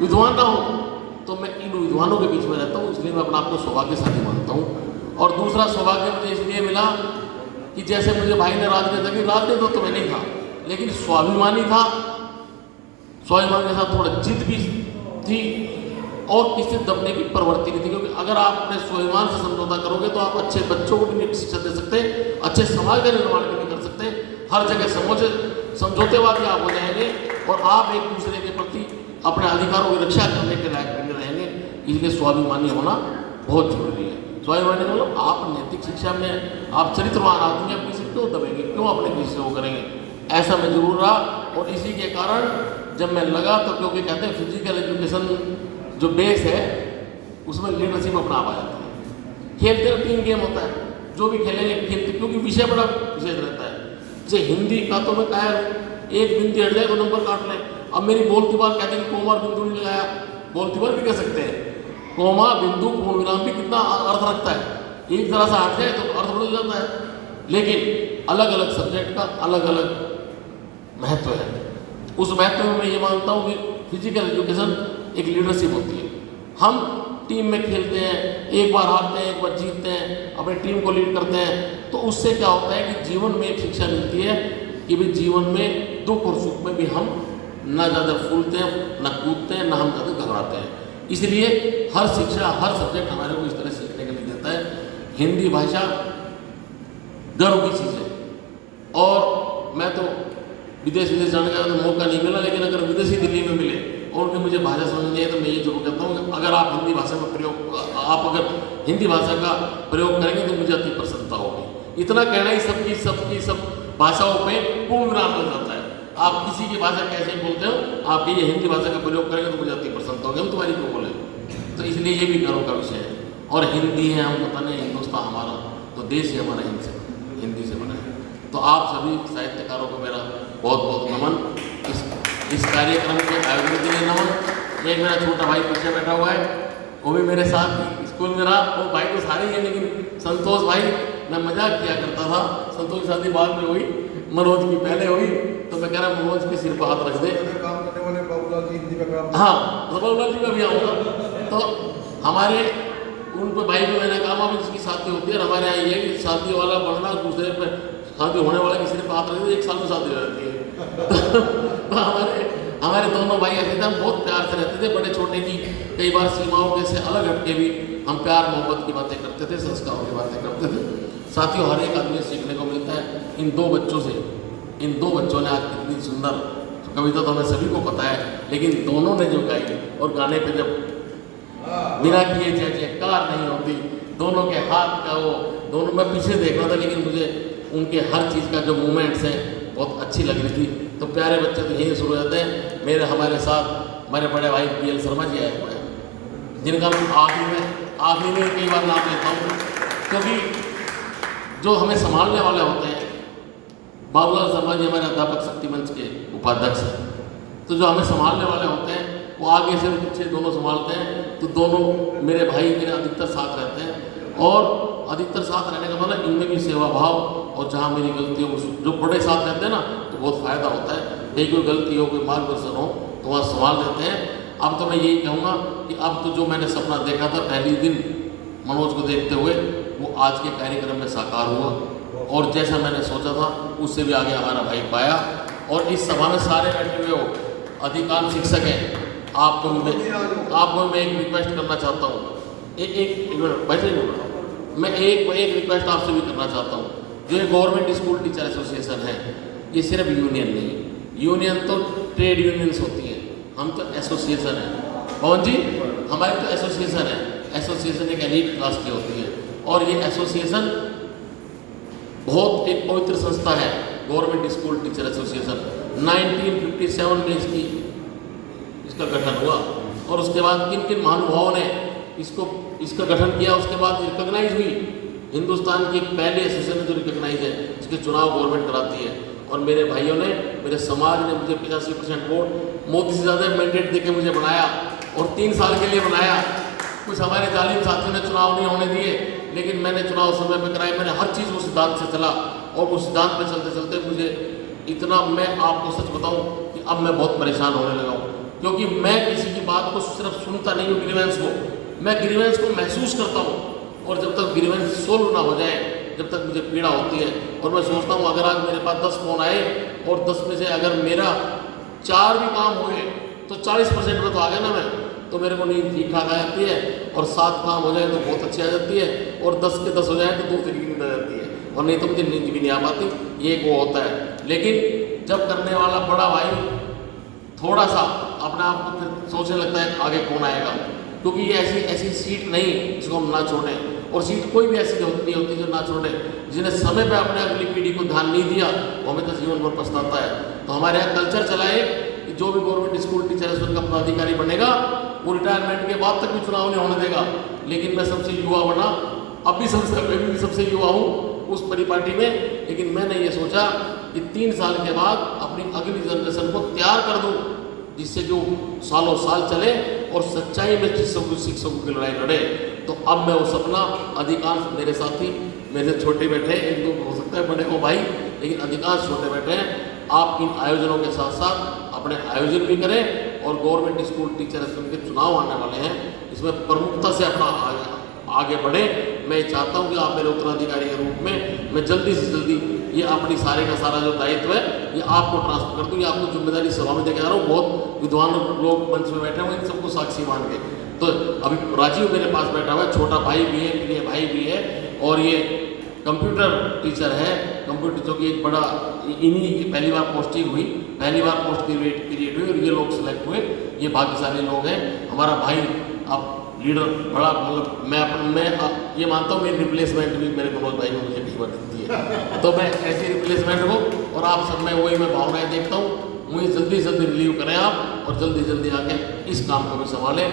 विद्वान ना हूँ तो मैं इन विद्वानों के बीच में रहता हूँ, इसलिए मैं अपने आप को सौभाग्यशाली मानता हूँ। और दूसरा सौभाग्य मुझे इसलिए मिला कि जैसे मुझे भाई ने राजनीति की, राजनीति तो मैं नहीं था, लेकिन स्वाभिमानी था, स्वाभिमान के साथ थोड़ा जिद भी थी और किसी दबने की प्रवृत्ति नहीं थी। क्योंकि अगर आप अपने स्वाभिमान से समझौता करोगे तो आप अच्छे बच्चों को भी नहीं शिक्षा दे सकते, अच्छे समाज का निर्माण भी नहीं कर सकते, हर जगह समझौतेवादी आप हो जाएंगे और आप एक दूसरे के प्रति अपने अधिकारों की रक्षा करने के लायक बने रहेंगे। इसलिए स्वाभिमानी होना बहुत जरूरी है। स्वाभिमानी मतलब आप नैतिक शिक्षा में आप चरित्रवान आदमी, आप किसी क्यों दबेंगे, क्यों अपने किसी से वो करेंगे, ऐसा मैं जरूर रहा। और इसी के कारण जब मैं लगा तो, क्योंकि कहते हैं फिजिकल एजुकेशन जो बेस है उसमें लीडरशिप अपना आ जाता है। खेलते टीम गेम होता है, जो भी खेलेंगे खेलते, क्योंकि विषय बड़ा विशेष रहता है। जैसे हिंदी का तो मैं कहा एक बिंदी हट जाए तो नंबर काट लें। अब मेरी बोलती बार कहते हैं कोमा बिंदु नहीं लगाया, बोलती बार भी कह सकते हैं, कोमा बिंदु पूर्ण विराम भी कितना अर्थ रखता है, एक तरह से हट जाए तो अर्थ बदल जाता है। लेकिन अलग अलग सब्जेक्ट का अलग अलग महत्व है। उस महत्व में मैं ये मानता हूँ कि फिजिकल एजुकेशन एक लीडरशिप होती है। हम टीम में खेलते हैं, एक बार हारते हैं, एक बार जीतते हैं, अपनी टीम को लीड करते हैं, तो उससे क्या होता है कि जीवन में एक शिक्षा मिलती है कि भाई जीवन में दुख और सुख में भी हम ना ज़्यादा फूलते हैं, ना कूदते हैं, ना हम ज़्यादा घबराते हैं। इसलिए हर शिक्षा, हर सब्जेक्ट हमारे को इस तरह सीखने के लिए देता है। हिंदी भाषा गर्व की चीज़ है और मैं तो विदेश जाने का तो मौका नहीं मिला, लेकिन अगर विदेशी दिल्ली में मिले और उनकी मुझे भाषा समझ नहीं है तो मैं ये जरूर कहता हूँ कि अगर आप हिंदी भाषा का प्रयोग, आप अगर हिंदी भाषा का प्रयोग करेंगे तो मुझे अति प्रसन्नता होगी। इतना कहना ही सब भाषाओं पे पूर्ण विराम हो जाता है। आप किसी की भाषा कैसे बोलते हो, आप ये हिंदी भाषा का प्रयोग करेंगे तो मुझे अति प्रसन्नता होगी, हम तुम्हारी क्यों बोले। तो इसलिए ये भी गर्व का विषय है। और हिंदी है, हम पता नहीं हिंदुस्तान हमारा तो देश ही हमारा हिंदी से बना है। तो आप सभी साहित्यकारों को मेरा बहुत बहुत नमन। इस कार्यक्रम के आयोजन के लिए नमन। एक मेरा छोटा भाई पीछे बैठा हुआ है, वो भी मेरे साथ स्कूल में रहा। वो भाई तो सारे ही है, लेकिन संतोष भाई मैं मजाक किया करता था। संतोष की शादी बाद में हुई, मनोज की पहले हुई, तो मैं कह रहा मनोज के सिर पर हाथ रख दे। हाँ, बाबूलाल जी का भी आऊँगा। तो हमारे उनको भाई को मैंने कहा अभी जिसकी शादी होती है, हमारे यहाँ ये कि शादी वाला बढ़ना, दूसरे पर शादी होने वाले के सिर पर हाथ रख दे, एक साल में शादी हो जाती है। तो हमारे दोनों भाई ऐसे थे, हम बहुत प्यार से रहते थे। बड़े छोटे की कई बार सीमाओं के से अलग हटके भी हम प्यार मोहब्बत की बातें करते थे, संस्कारों की बातें करते थे। साथियों, हर एक आदमी सीखने को मिलता है इन दो बच्चों से। इन दो बच्चों ने आज कितनी सुंदर कविता तो हमें सभी को पता है, लेकिन दोनों ने जो गाई और गाने पे जब बिना किए जयकार नहीं होती, दोनों के हाथ का वो, दोनों मैं पीछे देख रहा था, लेकिन मुझे उनके हर चीज़ का जो मूवमेंट्स हैं बहुत अच्छी लग रही थी। तो प्यारे बच्चे तो यहीं शुरू हो जाते हैं। मेरे हमारे साथ हमारे बड़े भाई PL शर्मा जी आए हुए हैं, जिनका मैं आखिरी में कई बार नाम लेता हूँ, क्योंकि जो हमें संभालने वाले होते हैं, बाबूलाल शर्मा जी हमारे अध्यापक शक्ति मंच के उपाध्यक्ष हैं, तो जो हमें संभालने वाले होते हैं वो आगे से पीछे दोनों संभालते हैं। तो दोनों मेरे भाई मेरे अधिकतर साथ रहते हैं, और अधिकतर साथ रहने का मतलब इनमें भी सेवा भाव, और जहाँ मेरी गलती हो, जो बड़े साथ रहते हैं ना, तो बहुत फ़ायदा होता है। कहीं कोई गलती हो, कोई मार्गदर्शन हो तो वहाँ संभाल देते हैं। अब तो मैं यही कहूँगा कि अब तो जो मैंने सपना देखा था पहले दिन मनोज को देखते हुए, वो आज के कार्यक्रम में साकार हुआ, और जैसा मैंने सोचा था उससे भी आगे हमारा भाई पाया। और इस सभा में सारे बैठे हुए हो, अधिकांश शिक्षक हैं। आपको मैं एक रिक्वेस्ट करना चाहता हूँ, एक मिनट वैसे ही बोल रहा हूँ, मैं एक रिक्वेस्ट आपसे भी करना चाहता हूँ। जो ये गवर्नमेंट स्कूल टीचर एसोसिएशन है, ये सिर्फ यूनियन नहीं, यूनियन तो ट्रेड यूनियंस होती हैं, हम तो एसोसिएशन है। कौन जी? हमारी तो एसोसिएशन है। एसोसिएशन एक एलीट क्लास की होती है, और ये एसोसिएशन बहुत एक पवित्र संस्था है, गवर्नमेंट स्कूल टीचर एसोसिएशन। 1957 में इसका गठन हुआ, और उसके बाद किन किन महानुभावों ने इसका गठन किया, उसके बाद रिकॉग्नाइज हुई। हिंदुस्तान की पहली एसोसिएशन जो रिकॉग्नाइज है, इसके चुनाव गवर्नमेंट कराती है। और मेरे भाइयों ने, मेरे समाज ने मुझे 85% वोट, मोदी से ज़्यादा मैंडेट देके मुझे बनाया, और 3 साल के लिए बनाया। कुछ हमारे जालिम साथियों ने चुनाव नहीं होने दिए, लेकिन मैंने चुनाव समय पर कराए। मैंने हर चीज़ उस सिद्धांत से चला, और उस सिद्धांत पर चलते चलते मुझे इतना, मैं आपको सच बताऊं कि अब मैं बहुत परेशान होने लगा हूँ क्योंकि मैं किसी की बात को सिर्फ सुनता नहीं हूँ, ग्रीवेंस को, मैं ग्रीवेंस को महसूस करता हूँ। और जब तक ग्रीवेंस सोल्व ना हो जाए, जब तक मुझे पीड़ा होती है। और मैं सोचता हूँ अगर आज मेरे पास 10 फ़ोन आए और 10 में से अगर मेरा 4 भी काम हुए तो 40% में तो आ गया ना मैं, तो मेरे को नींद ठीक ठाक आ जाती है। और 7 काम हो जाए तो बहुत अच्छी आ जाती है, और 10 के 10 हो जाए तो 2 दिन की नींद आ जाती है, और नहीं तो मुझे नींद भी नहीं आ पाती। ये एक वो होता है। लेकिन जब करने वाला बड़ा भाई थोड़ा सा अपने आप को फिर सोचने लगता है आगे कौन आएगा, क्योंकि ये ऐसी ऐसी सीट नहीं जिसको हम ना छोड़ें। और सीट कोई भी ऐसी नहीं होती जो ना छोड़े। जिन्हें समय पे अपने अगली पीढ़ी को ध्यान नहीं दिया वो हमें तो जीवन भर पछताता है। तो हमारे यहाँ कल्चर चलाए कि जो भी गवर्नमेंट स्कूल टीचर है उनका पदाधिकारी बनेगा वो रिटायरमेंट के बाद तक भी चुनाव नहीं होने देगा। लेकिन मैं सबसे युवा बना, अब भी सबसे युवा हूँ उस परिपाटी में। लेकिन मैंने ये सोचा कि 3 साल के बाद अपनी अगली जनरेशन को तैयार कर दूँ, जिससे जो सालों साल चले और सच्चाई में शिक्षकों की लड़ाई लड़े। तो अब मैं वो सपना, अधिकांश मेरे साथी, मेरे छोटे बैठे हैं, एक दो हो सकता है बड़े हो भाई, लेकिन अधिकांश छोटे बैठे हैं। आप इन आयोजनों के साथ साथ अपने आयोजन भी करें, और गवर्नमेंट स्कूल टीचर के चुनाव आने वाले हैं, इसमें प्रमुखता से अपना आगे बढ़े। मैं चाहता हूँ कि आप मेरे उत्तराधिकारी के रूप में मैं जल्दी से जल्दी ये अपनी सारे का सारा जो दायित्व है ये आपको ट्रांसफर कर दूँ। ये आपको जिम्मेदारी सभा में देके आ रहा हूँ। बहुत विद्वान लोग मंच में बैठे हुए, इन सबको साक्षी मान के। तो अभी राजीव मेरे पास बैठा हुआ है, छोटा भाई भी है, प्रिय भाई भी है, और ये कंप्यूटर टीचर है। कंप्यूटर जो कि एक बड़ा इन्हीं की पहली बार पोस्टिंग हुई, पहली बार पोस्ट क्रिएट हुई और ये लोग सिलेक्ट हुए। ये भाग्यशाली लोग हैं। हमारा भाई अब लीडर बड़ा, मतलब मैं ये मानता हूँ मेरी रिप्लेसमेंट भी मेरे मनोज भाई को मुझे कई बार दिखती है। तो मैं ऐसी रिप्लेसमेंट हो, और आप सब में वही मैं भावनाएं देखता हूँ। मुझे जल्दी जल्दी रिलीव करें आप, और जल्दी जल्दी आके इस काम को भी संभालें।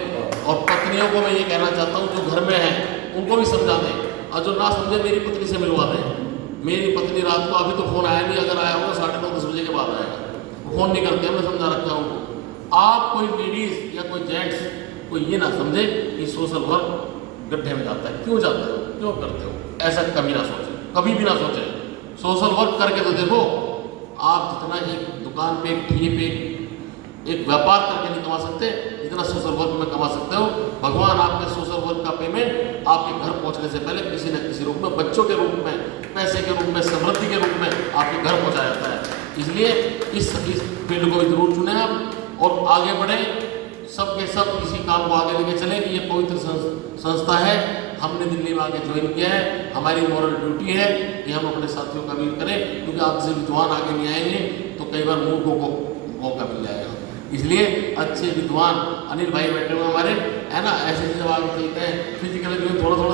और पत्नियों को मैं ये कहना चाहता हूँ जो घर में हैं उनको भी समझा दें, और जो ना समझे मेरी पत्नी से मिलवा दें। मेरी पत्नी रात को, अभी तो फ़ोन आया नहीं, अगर आया होगा 9:30-10 बजे के बाद आएगा। फ़ोन नहीं करते, मैं समझा रखा हूँ उनको। आप कोई लेडीज़ या कोई जेंट्स कोई ये ना समझे कि सोशल वर्क गड्ढे में जाता है। क्यों जाता है, क्यों करते हो, ऐसा कभी ना सोचें, कभी भी ना सोचें। सोशल वर्क करके तो देखो, आप जितना एक दुकान पे, एक ठेले पे, एक व्यापार करके नहीं कमा सकते जितना सोशल वर्क में कमा सकते हो। भगवान आपके सोशल वर्क का पेमेंट आपके घर पहुंचने से पहले किसी न किसी रूप में, बच्चों के रूप में, पैसे के रूप में, समृद्धि के रूप में आपके घर पहुंचा जाता है। इसलिए इस फील्ड को जरूर चुने आप और आगे बढ़े। सबके सब इसी काम को आगे लेके चले कि ये पवित्र संस्था है, हमने दिल्ली में आके ज्वाइन किया है। हमारी मॉरल ड्यूटी है कि हम अपने साथियों का भी करें, क्योंकि आपसे विद्वान आगे नहीं आएंगे तो कई बार मूर्खों को मौका मिल जाएगा। इसलिए अच्छे विद्वान अनिल भाई बैठे हुए हमारे, है ना, ऐसे जब आगे चलते हैं फिजिकली जो थोड़ा थोड़ा